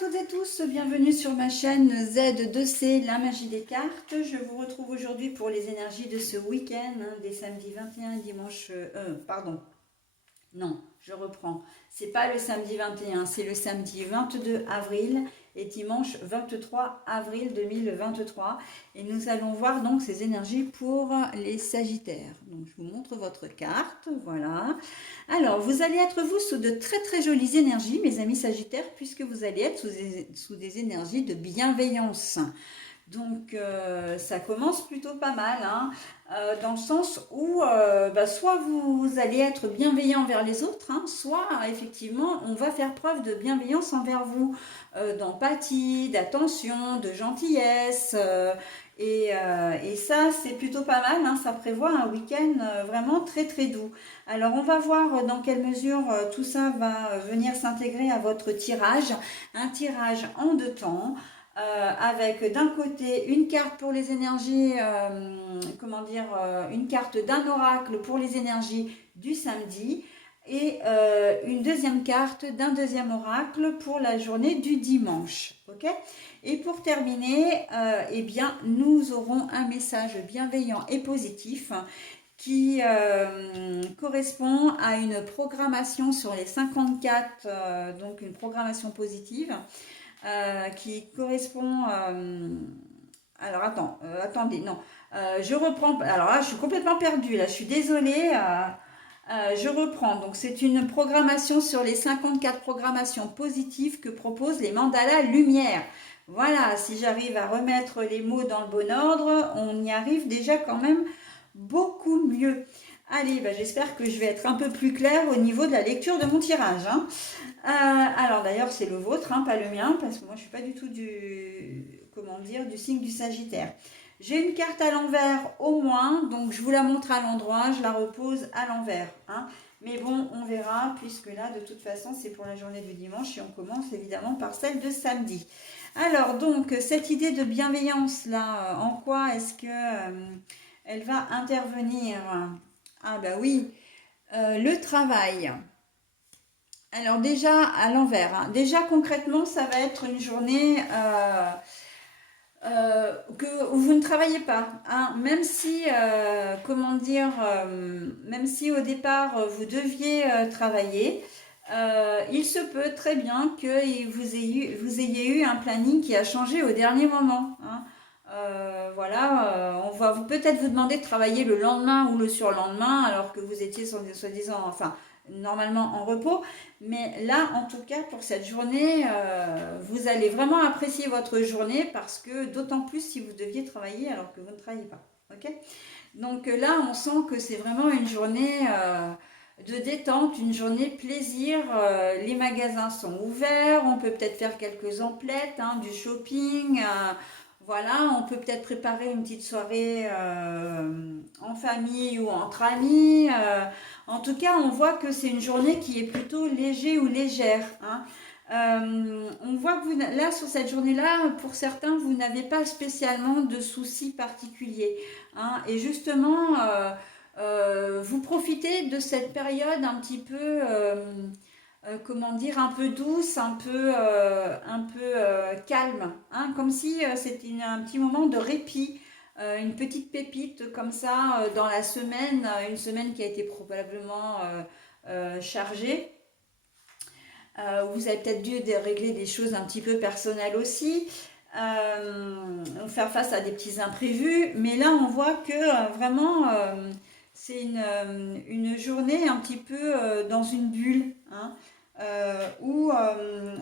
toutes et tous, bienvenue sur ma chaîne Z2C, la magie des cartes. Je vous retrouve aujourd'hui pour les énergies de ce week-end, des samedis 21 et dimanche... pardon, non, je reprends. C'est pas le samedi 21, c'est le samedi 22 avril et dimanche 23 avril 2023. Et nous allons voir donc ces énergies pour les Sagittaires. Donc je vous montre votre carte, voilà. Alors vous allez être vous sous de très très jolies énergies, mes amis Sagittaires, puisque vous allez être sous des énergies de bienveillance. Donc ça commence plutôt pas mal, hein, dans le sens où soit vous allez être bienveillant envers les autres, hein, soit effectivement on va faire preuve de bienveillance envers vous, d'empathie, d'attention, de gentillesse, et ça c'est plutôt pas mal, hein, ça prévoit un week-end vraiment très très doux. Alors on va voir dans quelle mesure tout ça va venir s'intégrer à votre tirage, un tirage en deux temps. Avec d'un côté une carte pour les énergies, une carte d'un oracle pour les énergies du samedi et une deuxième carte d'un deuxième oracle pour la journée du dimanche. Ok ? Et pour terminer, eh bien, nous aurons un message bienveillant et positif qui correspond à une programmation sur les 54, donc une programmation positive. Qui correspond... alors attendez, non. Je reprends. Alors là, je suis complètement perdue. Là, je suis désolée. Je reprends. Donc, c'est une programmation sur les 54 programmations positives que proposent les mandalas lumière. Voilà, si j'arrive à remettre les mots dans le bon ordre, on y arrive déjà quand même beaucoup mieux. Allez, j'espère que je vais être un peu plus claire au niveau de la lecture de mon tirage. Hein. Alors d'ailleurs c'est le vôtre, hein, pas le mien, parce que moi je suis pas du tout du signe du Sagittaire. J'ai une carte à l'envers au moins, donc je vous la montre à l'endroit, je la repose à l'envers. Hein. Mais bon, on verra, puisque là de toute façon c'est pour la journée du dimanche et on commence évidemment par celle de samedi. Alors donc cette idée de bienveillance là, en quoi est-ce que elle va intervenir? Ah oui, le travail. Alors déjà à l'envers, hein. Déjà concrètement ça va être une journée où vous ne travaillez pas, hein. Même si, même si au départ vous deviez travailler, il se peut très bien que vous ayez eu un planning qui a changé au dernier moment. Hein. On va peut-être vous demander de travailler le lendemain ou le surlendemain alors que vous étiez soi-disant, enfin normalement en repos, mais là en tout cas pour cette journée vous allez vraiment apprécier votre journée, parce que d'autant plus si vous deviez travailler alors que vous ne travaillez pas. Ok, donc là on sent que c'est vraiment une journée de détente, une journée plaisir. Les magasins sont ouverts, on peut peut-être faire quelques emplettes, hein, du shopping. Voilà, on peut peut-être préparer une petite soirée en famille ou entre amis. En tout cas, on voit que c'est une journée qui est plutôt léger ou légère. Hein. On voit que là, sur cette journée-là, pour certains, vous n'avez pas spécialement de soucis particuliers. Hein. Et justement, vous profitez de cette période un petit peu... un peu douce, un peu calme, hein, comme si c'était un petit moment de répit, une petite pépite comme ça dans la semaine, une semaine qui a été probablement chargée. Vous avez peut-être dû régler des choses un petit peu personnelles aussi, faire face à des petits imprévus, mais là on voit que vraiment c'est une journée un petit peu dans une bulle, hein, où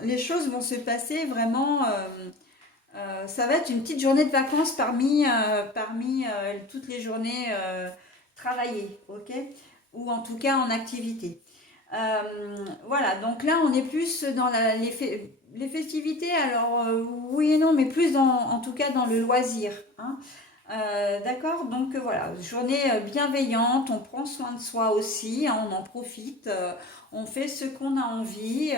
les choses vont se passer vraiment. Ça va être une petite journée de vacances parmi toutes les journées travaillées, ok, ou en tout cas en activité. Voilà, donc là on est plus dans les festivités, alors oui et non, mais plus en tout cas dans le loisir. Hein. D'accord, donc voilà, journée bienveillante, on prend soin de soi aussi, hein, on en profite, on fait ce qu'on a envie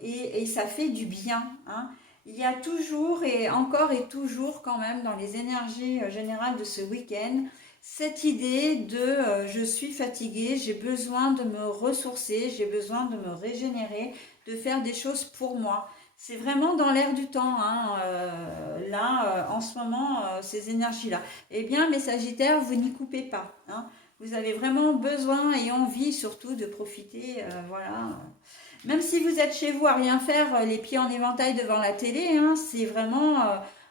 et ça fait du bien. Hein. Il y a toujours et encore et toujours quand même dans les énergies générales de ce week-end cette idée de je suis fatiguée, j'ai besoin de me ressourcer, j'ai besoin de me régénérer, de faire des choses pour moi. C'est vraiment dans l'air du temps, hein, là, en ce moment, ces énergies-là. Eh bien, mes Sagittaires, vous n'y coupez pas, hein. Vous avez vraiment besoin et envie surtout de profiter, voilà. Même si vous êtes chez vous à rien faire, les pieds en éventail devant la télé, hein, c'est vraiment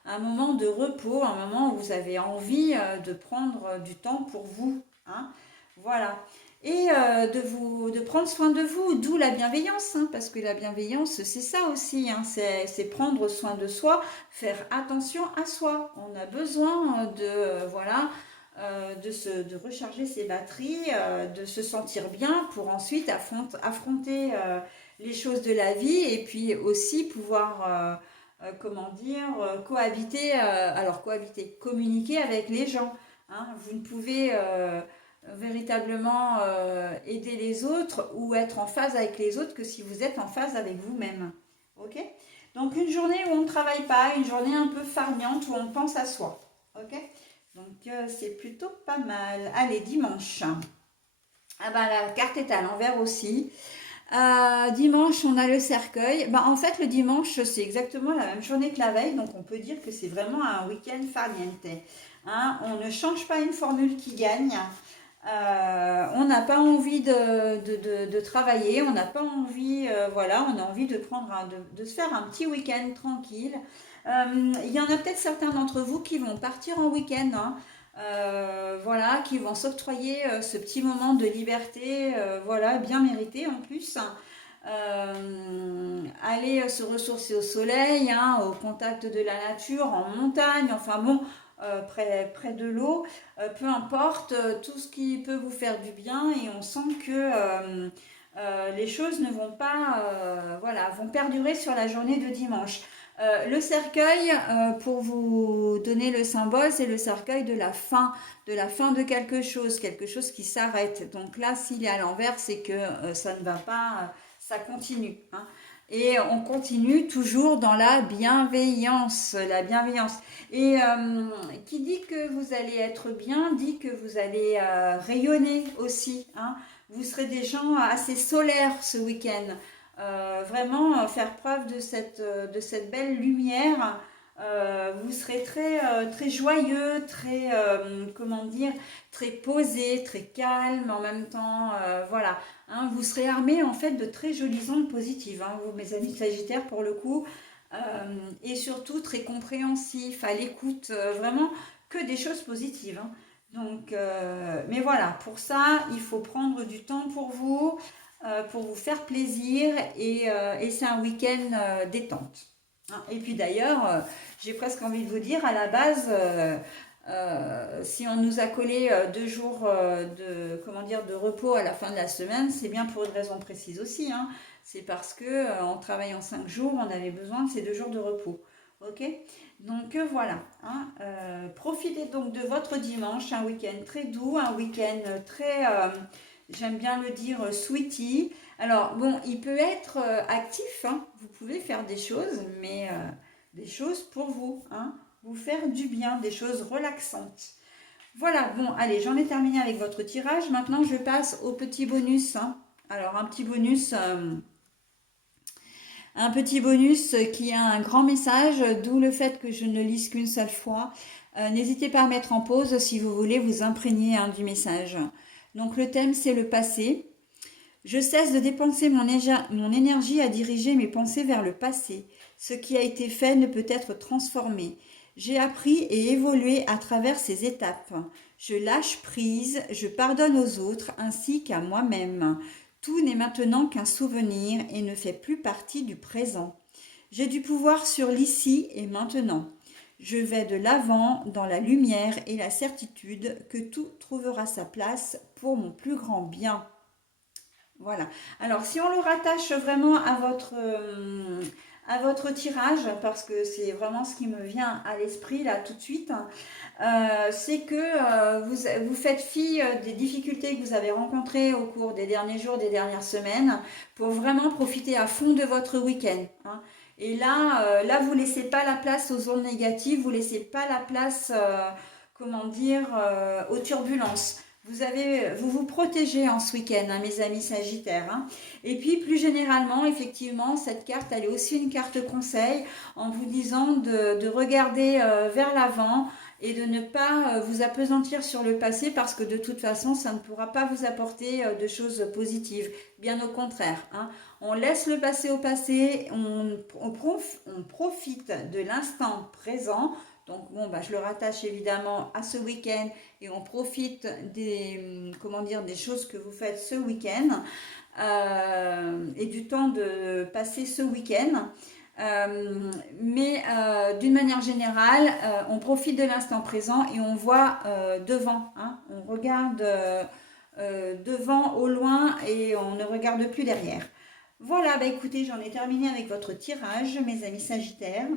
un moment de repos, un moment où vous avez envie de prendre du temps pour vous, hein. Voilà. Et de prendre soin de vous, d'où la bienveillance, hein, parce que la bienveillance, c'est ça aussi, hein, c'est prendre soin de soi, faire attention à soi. On a besoin voilà, de recharger ses batteries, de se sentir bien pour ensuite affronter les choses de la vie et puis aussi pouvoir, comment dire, cohabiter, alors cohabiter, communiquer avec les gens, hein. Vous ne pouvez véritablement aider les autres ou être en phase avec les autres que si vous êtes en phase avec vous-même. Ok? Donc une journée où on ne travaille pas, une journée un peu farniente où on pense à soi. Ok? Donc c'est plutôt pas mal. Allez, dimanche. Ah bah la carte est à l'envers aussi. Dimanche, on a le cercueil. Bah, en fait, le dimanche, c'est exactement la même journée que la veille, donc on peut dire que c'est vraiment un week-end farniente, hein. On ne change pas une formule qui gagne. On n'a pas envie de travailler, on n'a pas envie, voilà, on a envie de de se faire un petit week-end tranquille. Il y en a peut-être certains d'entre vous qui vont partir en week-end, hein. Voilà, qui vont s'octroyer ce petit moment de liberté, voilà, bien mérité en plus. Aller se ressourcer au soleil, hein, au contact de la nature, en montagne, enfin bon, près de l'eau, peu importe, tout ce qui peut vous faire du bien et on sent que les choses ne vont pas, voilà, vont perdurer sur la journée de dimanche. Le cercueil, pour vous donner le symbole, c'est le cercueil de la fin de quelque chose qui s'arrête. Donc là, s'il est à l'envers, c'est que ça ne va pas, ça continue, hein. Et on continue toujours dans la bienveillance, la bienveillance. Et qui dit que vous allez être bien, dit que vous allez rayonner aussi, hein. Vous serez des gens assez solaires ce week-end. Vraiment faire preuve de cette belle lumière. Vous serez très joyeux, très, comment dire, très posé, très calme en même temps. Voilà, hein, vous serez armé en fait de très jolies ondes positives, hein, vous, mes amis Sagittaires, pour le coup. Et surtout très compréhensif, à l'écoute, vraiment que des choses positives, hein. Donc, mais voilà, pour ça, il faut prendre du temps pour vous faire plaisir et c'est un week-end détente, hein. Et puis d'ailleurs, j'ai presque envie de vous dire, à la base, si on nous a collé 2 jours comment dire, de repos à la fin de la semaine, c'est bien pour une raison précise aussi, hein. C'est parce que en travaillant 5 jours, on avait besoin de ces 2 jours de repos. Ok? Donc voilà, hein. Profitez donc de votre dimanche, un week-end très doux, un week-end très, j'aime bien le dire, sweetie. Alors bon, il peut être actif, hein. Vous pouvez faire des choses, mais des choses pour vous, hein. Vous faire du bien, des choses relaxantes. Voilà, bon, allez, j'en ai terminé avec votre tirage. Maintenant, je passe au petit bonus, hein. Alors, un petit bonus qui a un grand message, d'où le fait que je ne lise qu'une seule fois. N'hésitez pas à mettre en pause si vous voulez vous imprégner, hein, du message. Donc, le thème, c'est le passé. Je cesse de dépenser mon énergie à diriger mes pensées vers le passé. Ce qui a été fait ne peut être transformé. J'ai appris et évolué à travers ces étapes. Je lâche prise, je pardonne aux autres ainsi qu'à moi-même. Tout n'est maintenant qu'un souvenir et ne fait plus partie du présent. J'ai du pouvoir sur l'ici et maintenant. Je vais de l'avant dans la lumière et la certitude que tout trouvera sa place pour mon plus grand bien. Voilà. Alors, si on le rattache vraiment à votre tirage, parce que c'est vraiment ce qui me vient à l'esprit là tout de suite, c'est que vous faites fi des difficultés que vous avez rencontrées au cours des derniers jours, des dernières semaines, pour vraiment profiter à fond de votre week-end, hein. Et là, vous ne laissez pas la place aux ondes négatives, vous ne laissez pas la place, comment dire, aux turbulences. Vous vous protégez en ce week-end, hein, mes amis Sagittaires. Hein. Et puis, plus généralement, effectivement, cette carte, elle est aussi une carte conseil en vous disant de regarder vers l'avant et de ne pas vous appesantir sur le passé parce que de toute façon, ça ne pourra pas vous apporter de choses positives. Bien au contraire. Hein. On laisse le passé au passé, on profite de l'instant présent. Donc bon, bah, je le rattache évidemment à ce week-end et on profite des, comment dire, des choses que vous faites ce week-end et du temps de passer ce week-end. Mais d'une manière générale, on profite de l'instant présent et on voit devant. Hein, on regarde devant, au loin et on ne regarde plus derrière. Voilà, bah écoutez, j'en ai terminé avec votre tirage, mes amis Sagittaires,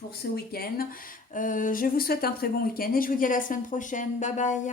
pour ce week-end. Je vous souhaite un très bon week-end et je vous dis à la semaine prochaine. Bye bye.